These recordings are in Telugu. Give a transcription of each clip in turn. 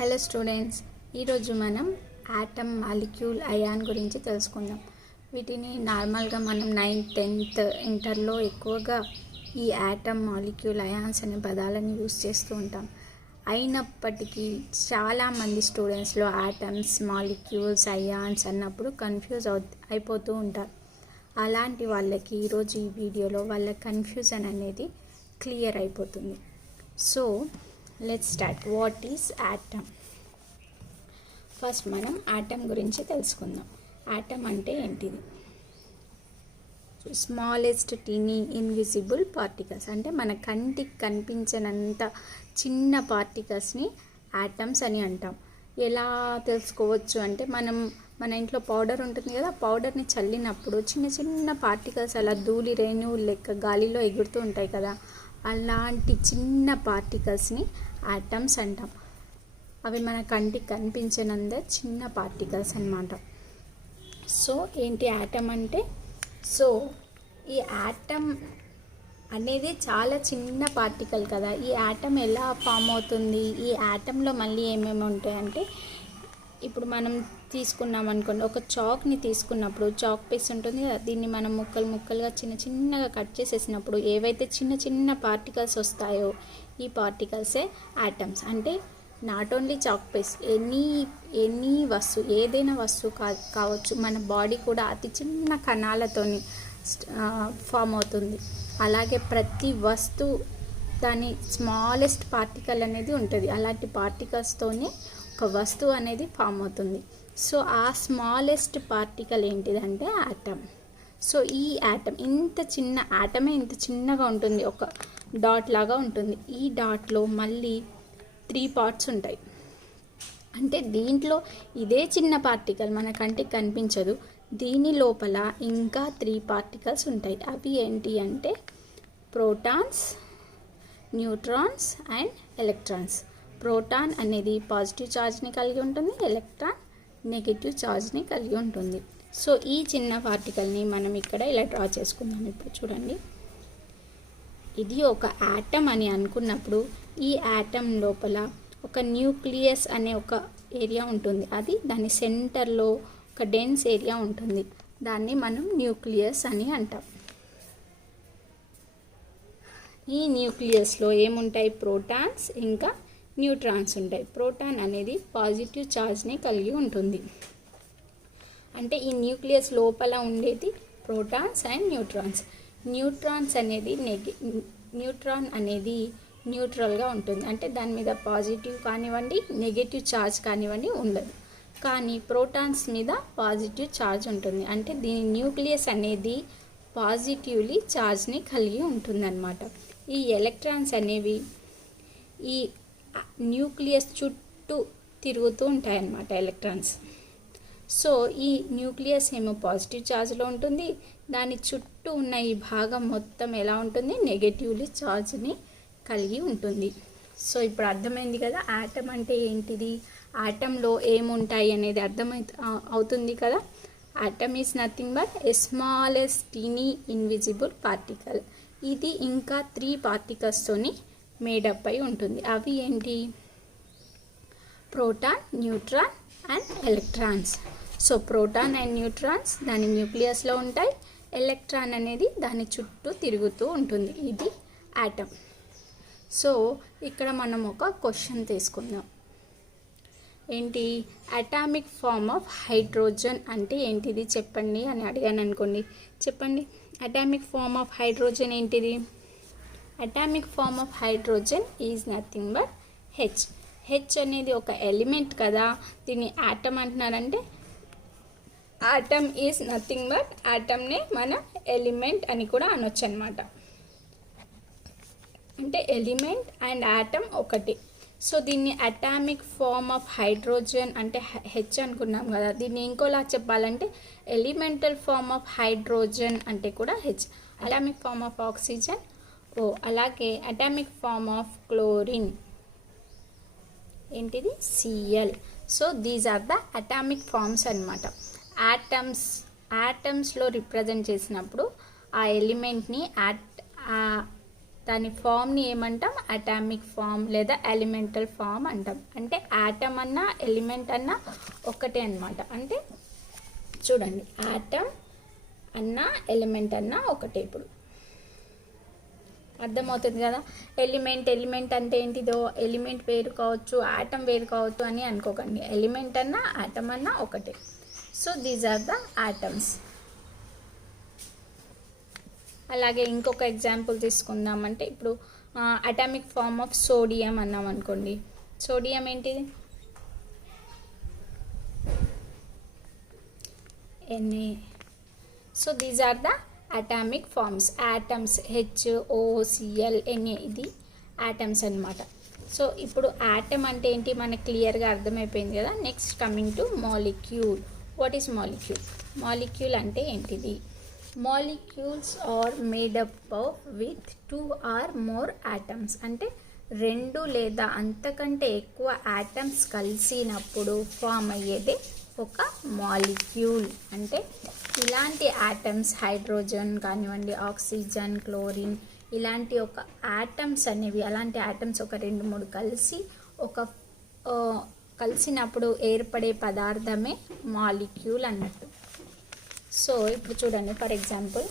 హలో స్టూడెంట్స్, ఈరోజు మనం ఆటమ్, మాలిక్యూల్, అయాన్ గురించి తెలుసుకుందాం. వీటిని నార్మల్గా మనం 9th 10th ఇంటర్లో ఎక్కువగా ఈ ఆటమ్, మాలిక్యూల్, అయాన్స్ అనే పదాలను యూస్ చేస్తూ ఉంటాం. అయినప్పటికీ చాలామంది స్టూడెంట్స్లో ఆటమ్స్, మాలిక్యూల్స్, అయాన్స్ అన్నప్పుడు కన్ఫ్యూజ్ అయిపోతూ ఉంటారు. అలాంటి వాళ్ళకి ఈరోజు ఈ వీడియోలో వాళ్ళ కన్ఫ్యూజన్ అనేది క్లియర్ అయిపోతుంది. So let's start. What is atom? First మనం ఆటమ్ గురించి తెలుసుకుందాం. ఆటమ్ అంటే ఏంటిది? స్మాలెస్ట్ టీనీ ఇన్విజిబుల్ పార్టికల్స్, అంటే మన కంటికి కనిపించనంత చిన్న పార్టికల్స్ని ఆటమ్స్ అని అంటాం. ఎలా తెలుసుకోవచ్చు అంటే, మన ఇంట్లో పౌడర్ ఉంటుంది కదా, పౌడర్ని చల్లినప్పుడు చిన్న చిన్న పార్టికల్స్ అలా ధూళి రేణువులు లెక్క గాలిలో ఎగురుతూ ఉంటాయి కదా, అలాంటి చిన్న పార్టికల్స్ని ఆటమ్స్ అంటాం. అవి మన కంటికి కనిపించినంత చిన్న పార్టికల్స్ అన్నమాట. సో ఏంటి ఆటమ్ అంటే? సో ఈ ఆటమ్ అనేది చాలా చిన్న పార్టికల్ కదా. ఈ ఆటమ్ ఎలా ఫామ్ అవుతుంది? ఈ ఆటంలో మళ్ళీ ఏమేమి ఉంటాయంటే, ఇప్పుడు మనం తీసుకున్నాం అనుకోండి, ఒక చాక్ని తీసుకున్నప్పుడు చాక్ పీస్ ఉంటుంది కదా, దీన్ని మనం ముక్కలుగా చిన్నగా కట్ చేసేసినప్పుడు ఏవైతే చిన్న చిన్న పార్టికల్స్ వస్తాయో ఈ పార్టికల్సే ఆటమ్స్. అంటే not only chalk piece, any వస్తువు, ఏదైనా వస్తువు కావచ్చు, మన బాడీ కూడా అతి చిన్న కణాలతోని ఫామ్ అవుతుంది. అలాగే ప్రతి వస్తువు దాని స్మాలెస్ట్ పార్టికల్ అనేది ఉంటుంది. అలాంటి పార్టికల్స్తోనే ఒక వస్తువు అనేది ఫామ్ అవుతుంది. సో ఆ స్మాలెస్ట్ పార్టికల్ ఏంటిదంటే ఆటమ్. సో ఈ ఆటమ్ ఇంత చిన్నగా ఉంటుంది, ఒక డాట్ లాగా ఉంటుంది. ఈ డాట్లో మళ్ళీ 3 పార్ట్స్ ఉంటాయి. అంటే దీంట్లో ఇదే చిన్న పార్టికల్ మన కంటికి కనిపించదు, దీని లోపల ఇంకా 3 పార్టికల్స్ ఉంటాయి. అవి ఏంటి అంటే protons, neutrons and electrons. Proton అనేది పాజిటివ్ ఛార్జ్ని కలిగి ఉంటుంది, ఎలక్ట్రాన్ నెగిటివ్ ఛార్జ్ని కలిగి ఉంటుంది. సో ఈ చిన్న పార్టికల్ని మనం ఇక్కడ ఇలా డ్రా చేసుకుందాం. ఇప్పుడు చూడండి, ఇది ఒక ఆటమ్ అని అనుకున్నప్పుడు ఈ ఆటమ్ లోపల ఒక న్యూక్లియస్ అనే ఒక ఏరియా ఉంటుంది. అది దాని సెంటర్లో ఒక డెన్స్ ఏరియా ఉంటుంది. దాన్ని మనం న్యూక్లియస్ అని అంటాం. ఈ న్యూక్లియస్లో ఏముంటాయి? ప్రోటాన్స్ ఇంకా న్యూట్రాన్స్ ఉంటాయి. ప్రోటాన్ అనేది పాజిటివ్ ఛార్జ్ని కలిగి ఉంటుంది. అంటే ఈ న్యూక్లియస్ లోపల ఉండేది ప్రోటాన్స్ అండ్ న్యూట్రాన్స్. న్యూట్రాన్ అనేది న్యూట్రల్గా ఉంటుంది. అంటే దాని మీద పాజిటివ్ కానివ్వండి, నెగటివ్ ఛార్జ్ కానివ్వండి ఉండదు. కానీ ప్రోటాన్స్ మీద పాజిటివ్ ఛార్జ్ ఉంటుంది. అంటే దీని న్యూక్లియస్ అనేది పాజిటివ్లీ ఛార్జ్ని కలిగి ఉంటుందన్నమాట. ఈ ఎలక్ట్రాన్స్ అనేవి ఈ న్యూక్లియస్ చుట్టూ తిరుగుతూ ఉంటాయన్నమాట, ఎలక్ట్రాన్స్. సో ఈ న్యూక్లియస్ ఏమో పాజిటివ్ ఛార్జ్లో ఉంటుంది, దాని చుట్టూ ఉన్న ఈ భాగం మొత్తం ఎలా ఉంటుంది? నెగటివ్లీ ఛార్జ్ని కలిగి ఉంటుంది. సో ఇప్పుడు అర్థమైంది కదా ఆటమ్ అంటే ఏంటిది, ఆటంలో ఏముంటాయి అనేది అవుతుంది కదా. Atom is nothing but a smallest tiny invisible particle. ఇది ఇంకా 3 పార్టికల్స్తోని మేడప్ అయి ఉంటుంది. అవి ఏంటి? Proton, neutron and electrons. So proton and neutrons దాని న్యూక్లియస్లో ఉంటాయి, ఎలక్ట్రాన్ అనేది దాని చుట్టూ తిరుగుతూ ఉంటుంది. ఇది ఆటమ్. సో ఇక్కడ మనం ఒక క్వశ్చన్ తీసుకుందాం. ఏంటి? అటామిక్ ఫామ్ ఆఫ్ హైడ్రోజన్ అంటే ఏంటిది చెప్పండి అని అడిగాను అనుకోండి. చెప్పండి, అటామిక్ ఫామ్ ఆఫ్ హైడ్రోజన్ ఏంటిది? Atomic form of hydrogen is nothing but H. H అనేది ఒక ఎలిమెంట్ కదా, దీన్ని ఆటమ్ అంటున్నారంటే ఆటమ్ ఈజ్ నథింగ్ బట్, ఆటమ్నే మనం ఎలిమెంట్ అని కూడా అనొచ్చు అనమాట. అంటే ఎలిమెంట్ అండ్ ఆటమ్ ఒకటి. సో దీన్ని అటామిక్ ఫామ్ ఆఫ్ హైడ్రోజన్ అంటే హెచ్ అనుకున్నాం కదా, దీన్ని ఇంకోలా చెప్పాలంటే ఎలిమెంటల్ ఫామ్ ఆఫ్ హైడ్రోజన్ అంటే కూడా H. Atomic form of oxygen O, అలాగే అటామిక్ ఫామ్ ఆఫ్ క్లోరిన్ ఏంటిది? Cl. So these are the atomic forms అన్నమాట. ఆటమ్స్లో రిప్రజెంట్ చేసినప్పుడు ఆ ఎలిమెంట్ని దాని ఫామ్ని ఏమంటాం, అటామిక్ ఫామ్ లేదా ఎలిమెంటల్ ఫామ్ అంటాం. అంటే యాటమ్ అన్నా ఎలిమెంట్ అన్నా ఒకటే అన్నమాట. అంటే చూడండి, యాటమ్ అన్నా ఎలిమెంట్ అన్నా ఒకటే. ఇప్పుడు అర్థమవుతుంది కదా. ఎలిమెంట్ అంటే ఏంటిదో, ఎలిమెంట్ వేరు కావచ్చు, యాటమ్ వేరు కావచ్చు అని అనుకోకండి. ఎలిమెంట్ అన్నా యాటమ్ అన్నా ఒకటే. So these are the atoms. అలాగే ఇంకొక ఎగ్జాంపుల్ తీసుకుందామంటే, ఇప్పుడు అటామిక్ ఫామ్ ఆఫ్ సోడియం అన్నాం అనుకోండి. సోడియం ఏంటిది, Na. So these are the atomic forms, atoms, HOCl Na, ఇది యాటమ్స్ అన్నమాట. సో ఇప్పుడు యాటమ్ అంటే ఏంటి మనకు క్లియర్గా అర్థమైపోయింది కదా. Next coming to molecule. What is molecule? Molecule అంటే ఏంటిది? Molecules are made up of with 2 or more atoms. అంటే 2 లేదా అంతకంటే ఎక్కువ యాటమ్స్ కలిసినప్పుడు ఫామ్ అయ్యేదే ఒక మాలిక్యూల్. అంటే ఇలాంటి యాటమ్స్, హైడ్రోజన్ కానివ్వండి, ఆక్సిజన్, క్లోరిన్, ఇలాంటి ఒక యాటమ్స్ అనేవి, అలాంటి యాటమ్స్ ఒక 2-3 కలిసి కలిసినప్పుడు ఏర్పడే పదార్థమే మాలిక్యూల్ అన్నట్టు. సో ఇప్పుడు చూడండి, ఫర్ ఎగ్జాంపుల్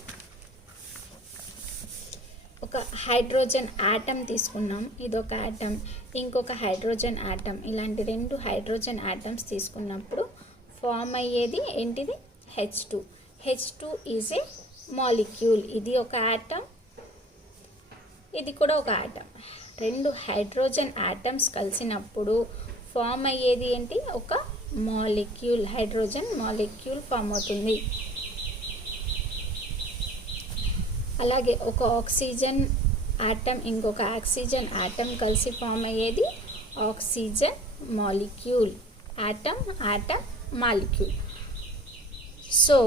ఒక హైడ్రోజన్ యాటమ్ తీసుకున్నాం, ఇదొక యాటమ్, ఇంకొక హైడ్రోజన్ యాటమ్, ఇలాంటి 2 హైడ్రోజన్ యాటమ్స్ తీసుకున్నప్పుడు ఫామ్ అయ్యేది ఏంటిది, H2. H2 is a molecule. ఇది ఒక యాటమ్, ఇది కూడా ఒక యాటమ్. 2 హైడ్రోజన్ యాటమ్స్ కలిసినప్పుడు ఫామ్ అయ్యేది ఏంటి, ఒక మాలిక్యూల్, హైడ్రోజన్ మాలిక్యూల్ ఫామ్ అవుతుంది. అలాగే ఒక ఆక్సిజన్ యాటమ్ ఇంకొక ఆక్సిజన్ యాటమ్ కలిసి ఫామ్ అయ్యేది oxygen molecule. Atom molecule. So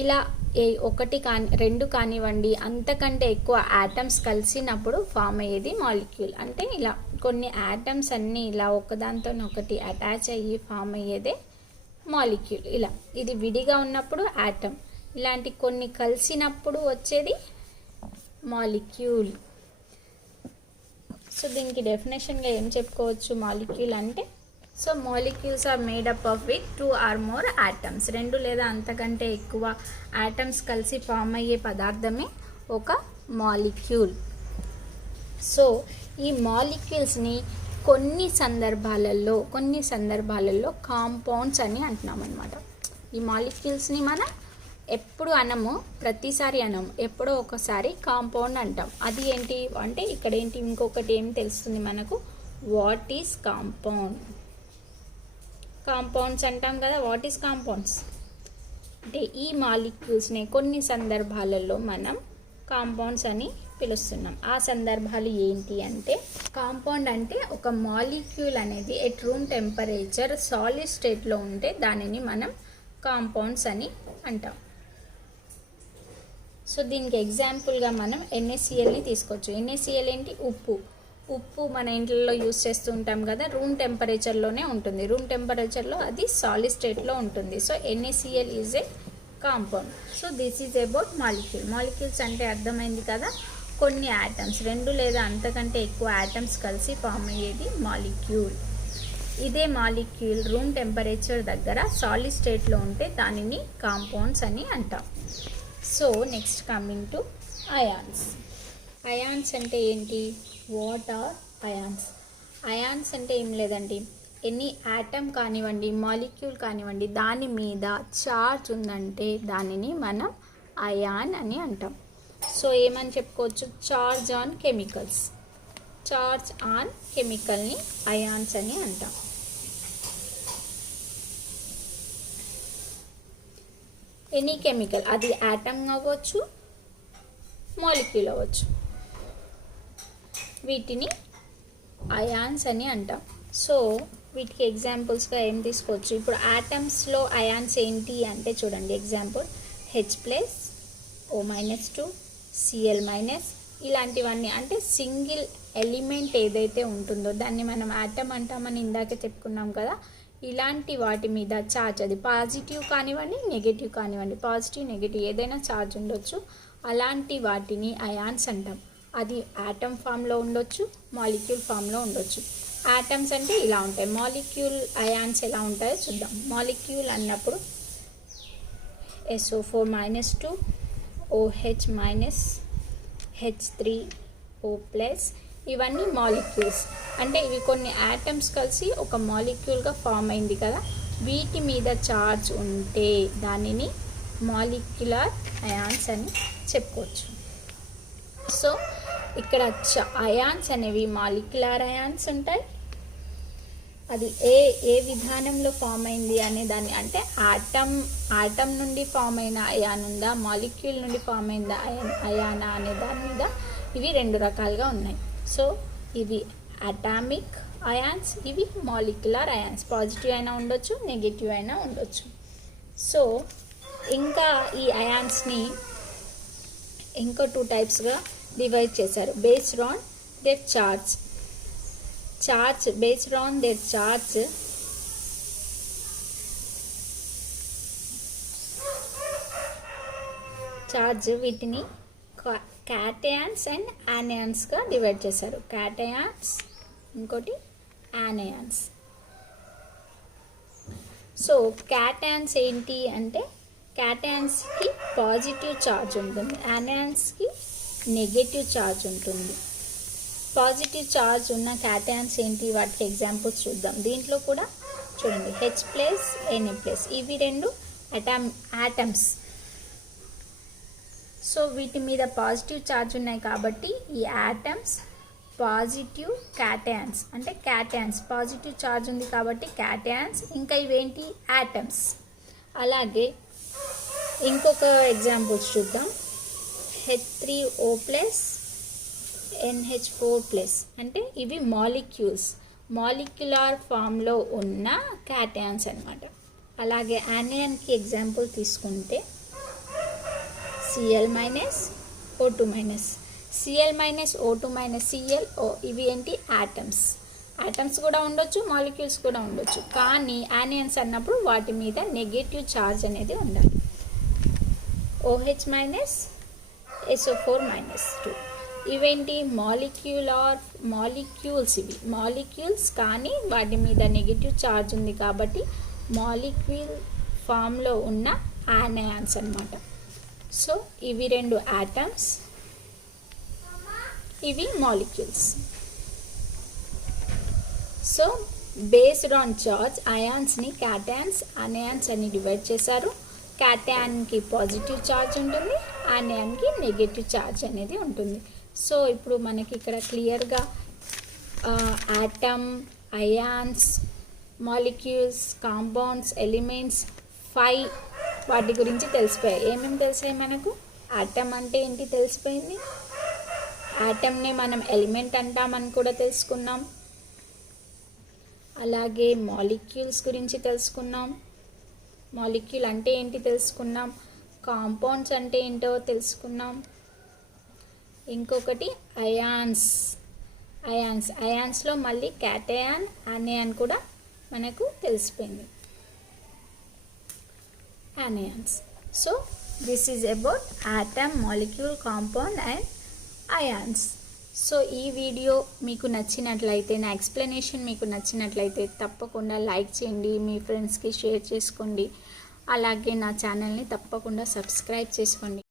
ఇలా 2 కానివ్వండి అంతకంటే ఎక్కువ యాటమ్స్ కలిసినప్పుడు ఫామ్ అయ్యేది మాలిక్యూల్. అంటే ఇలా కొన్ని యాటమ్స్ అన్నీ ఇలా ఒకదాంతో ఒకటి అటాచ్ అయ్యి ఫామ్ అయ్యేదే మాలిక్యూల్. ఇలా ఇది విడిగా ఉన్నప్పుడు యాటమ్, ఇలాంటి కొన్ని కలిసినప్పుడు వచ్చేది మాలిక్యూల్. సో దీనికి డెఫినేషన్గా ఏం చెప్పుకోవచ్చు మాలిక్యూల్ అంటే? So molecules are made up of with 2 or more atoms. 2 లేదా అంతకంటే ఎక్కువ యాటమ్స్ కలిసి ఫామ్ అయ్యే పదార్థమే ఒక మాలిక్యూల్. సో ఈ మాలిక్యూల్స్ని కొన్ని సందర్భాలలో కాంపౌండ్స్ అని అంటున్నాం అన్నమాట. ఈ మాలిక్యూల్స్ని మనం ఎప్పుడు అనము, ప్రతిసారి అనము, ఎప్పుడో ఒకసారి కాంపౌండ్ అంటాం. అది ఏంటి అంటే ఇక్కడ ఏంటి, ఇంకొకటి ఏం తెలుస్తుంది మనకు, వాట్ ఈస్ కాంపౌండ్. కాంపౌండ్స్ అంటాం కదా, వాట్ ఈస్ కాంపౌండ్స్ అంటే ఈ మాలిక్యూల్స్ని కొన్ని సందర్భాలలో మనం కాంపౌండ్స్ అని పిలుస్తున్నాం. ఆ సందర్భాలు ఏంటి అంటే, కాంపౌండ్ అంటే ఒక మాలిక్యూల్ అనేది ఎట్ రూమ్ టెంపరేచర్ సాలిడ్ స్టేట్లో ఉంటే దానిని మనం కాంపౌండ్స్ అని అంటాం. సో దీనికి ఎగ్జాంపుల్గా మనం NaClని తీసుకోవచ్చు. NaCl ఏంటి, ఉప్పు మన ఇంట్లో యూస్ చేస్తూ ఉంటాం కదా, రూమ్ టెంపరేచర్లోనే ఉంటుంది. రూమ్ టెంపరేచర్లో అది సాలిడ్ స్టేట్లో ఉంటుంది. So NaCl is a compound. So this is about molecule. Molecules అంటే అర్థమైంది కదా, కొన్ని యాటమ్స్, 2 లేదా అంతకంటే ఎక్కువ యాటమ్స్ కలిసి ఫామ్ అయ్యేది మాలిక్యూల్. ఇదే మాలిక్యూల్ రూమ్ టెంపరేచర్ దగ్గర సాలిడ్ స్టేట్లో ఉంటే దానిని కాంపౌండ్స్ అని అంటాం. So next coming to ions. Ions అంటే ఏంటి, వాట్ ఆర్ అయాన్స్? అయాన్స్ అంటే ఏం లేదండి, ఎనీ యాటమ్ కానివ్వండి, మాలిక్యూల్ కానివ్వండి, దాని మీద చార్జ్ ఉందంటే దానిని మనం అయాన్ అని అంటాం. సో ఏమని చెప్పుకోవచ్చు, charge on chemicals. Charge on కెమికల్ని అయాన్స్ అని అంటాం. ఎనీ కెమికల్, అది యాటమ్ అవ్వచ్చు, మాలిక్యూల్ అవ్వచ్చు, వీటిని అయాన్స్ అని అంటాం. సో వీటికి ఎగ్జాంపుల్స్గా ఏం తీసుకోవచ్చు, ఇప్పుడు యాటమ్స్లో అయాన్స్ ఏంటి అంటే చూడండి, ఎగ్జాంపుల్ H+O-2 Cl-, ఇలాంటివన్నీ. అంటే సింగిల్ ఎలిమెంట్ ఏదైతే ఉంటుందో దాన్ని మనం యాటమ్ అంటామని ఇందాకే చెప్పుకున్నాం కదా. ఇలాంటి వాటి మీద ఛార్జ్, అది పాజిటివ్ కానివ్వండి నెగిటివ్ కానివ్వండి, పాజిటివ్ నెగిటివ్ ఏదైనా ఛార్జ్ ఉండొచ్చు, అలాంటి వాటిని అయాన్స్ అంటాం. అది యాటమ్ ఫామ్లో ఉండొచ్చు, మాలిక్యూల్ ఫామ్లో ఉండొచ్చు. యాటమ్స్ అంటే ఇలా ఉంటాయి. మాలిక్యూల్ అయాన్స్ ఎలా ఉంటాయో చూద్దాం. మాలిక్యూల్ అన్నప్పుడు SO4-2 OH- H3O+, ఇవన్నీ మాలిక్యూల్స్. అంటే ఇవి కొన్ని యాటమ్స్ కలిసి ఒక మాలిక్యూల్గా ఫామ్ అయింది కదా. వీటి మీద ఛార్జ్ ఉంటే దానిని మాలిక్యులర్ అయాన్స్ అని చెప్పుకోవచ్చు. సో ఇక్కడ అయాన్స్ అనేవి మాలిక్యులర్ అయాన్స్ ఉంటాయి. అది ఏ విధానంలో ఫామ్ అయింది అనే దాన్ని, అంటే ఆటమ్ నుండి ఫామ్ అయిన అయాన్ ఉందా, మాలిక్యూల్ నుండి ఫామ్ అయిన అయానా అనే దాని మీద ఇవి 2 రకాలుగా ఉన్నాయి. సో ఇవి అటామిక్ అయాన్స్, ఇవి మాలిక్యులర్ అయాన్స్. పాజిటివ్ అయినా ఉండొచ్చు, నెగిటివ్ అయినా ఉండొచ్చు. సో ఇంకా ఈ అయాన్స్ని ఇంకో 2 టైప్స్గా డివైడ్ చేశారు. Based on their charge based on their charge వీటిని క్యాటయాన్స్ అండ్ యానయాన్స్గా డివైడ్ చేశారు. క్యాటయాన్స్, ఇంకోటి యానయాన్స్. సో క్యాటయాన్స్ ఏంటి అంటే, క్యాటయాన్స్కి పాజిటివ్ ఛార్జ్ ఉంటుంది, యానయాన్స్కి నెగటివ్ ఛార్జ్ ఉంటుంది. పాజిటివ్ ఛార్జ్ ఉన్న క్యాటయాన్స్ ఏంటి, వాటికి ఎగ్జాంపుల్స్ చూద్దాం. దీంట్లో కూడా చూడండి, H+, Na+, ఇవి 2 యాటమ్స్. సో వీటి మీద పాజిటివ్ ఛార్జ్ ఉన్నాయి కాబట్టి ఈ యాటమ్స్ పాజిటివ్ క్యాటయాన్స్, అంటే క్యాటయాన్స్. పాజిటివ్ ఛార్జ్ ఉంది కాబట్టి క్యాటయాన్స్. ఇంకా ఇవేంటి, యాటమ్స్. అలాగే ఇంకొక ఎగ్జాంపుల్స్ చూద్దాం. H3O+, NH4+, అంటే ఇవి మాలిక్యులర్ ఫామ్లో ఉన్న క్యాటయాన్స్ అనమాట. అలాగే యానయాన్కి ఎగ్జాంపుల్ తీసుకుంటే Cl- O2-, Cl- O2-, Cl, ఇవి ఏంటి, యాటమ్స్ కూడా ఉండొచ్చు, మాలిక్యూల్స్ కూడా ఉండొచ్చు. కానీ యానయాన్స్ అన్నప్పుడు వాటి మీద నెగటివ్ ఛార్జ్ అనేది ఉండాలి. OH- SO4-2, ఇవేంటి, మాలిక్యూల్స్. ఇవి మాలిక్యూల్స్ కానీ వాటి మీద నెగిటివ్ ఛార్జ్ ఉంది కాబట్టి మాలిక్యూల్ ఫామ్లో ఉన్న యానయాన్స్ అన్నమాట. సో ఇవి 2 యాటమ్స్, ఇవి molecules. So based on charge అయాన్స్ని క్యాటయాన్స్, యానయాన్స్ అని డివైడ్ చేశారు. క్యాటయాన్కి పాజిటివ్ ఛార్జ్ ఉంటుంది, యానయాన్కి నెగటివ్ ఛార్జ్ అనేది ఉంటుంది. సో ఇప్పుడు మనకి ఇక్కడ క్లియర్గా atom, ions, molecules, compounds, elements 5 వాటి గురించి తెలిసిపోయాయి. ఏమేమి తెలిసాయి మనకు? యాటమ్ అంటే ఏంటి తెలిసిపోయింది. యాటమ్ని మనం ఎలిమెంట్ అంటామని కూడా తెలుసుకున్నాం. అలాగే మాలిక్యూల్స్ గురించి తెలుసుకున్నాం. మాలిక్యూల్ అంటే ఏంటి తెలుసుకున్నాం. కాంపౌండ్స్ అంటే ఏంటో తెలుసుకున్నాం. ఇంకొకటి అయాన్స్లో మళ్ళీ క్యాటయాన్, యానయాన్ కూడా మనకు తెలిసిపోయింది. Anions. So this is about atom, molecule, compound and ions. So ఈ వీడియో మీకు నచ్చినట్లయితే, నా ఎక్స్ప్లెనేషన్ మీకు నచ్చినట్లయితే తప్పకుండా లైక్ చేయండి, మీ ఫ్రెండ్స్కి షేర్ చేసుకోండి. అలాగే నా ఛానల్ని తప్పకుండా సబ్స్క్రైబ్ చేసుకోండి.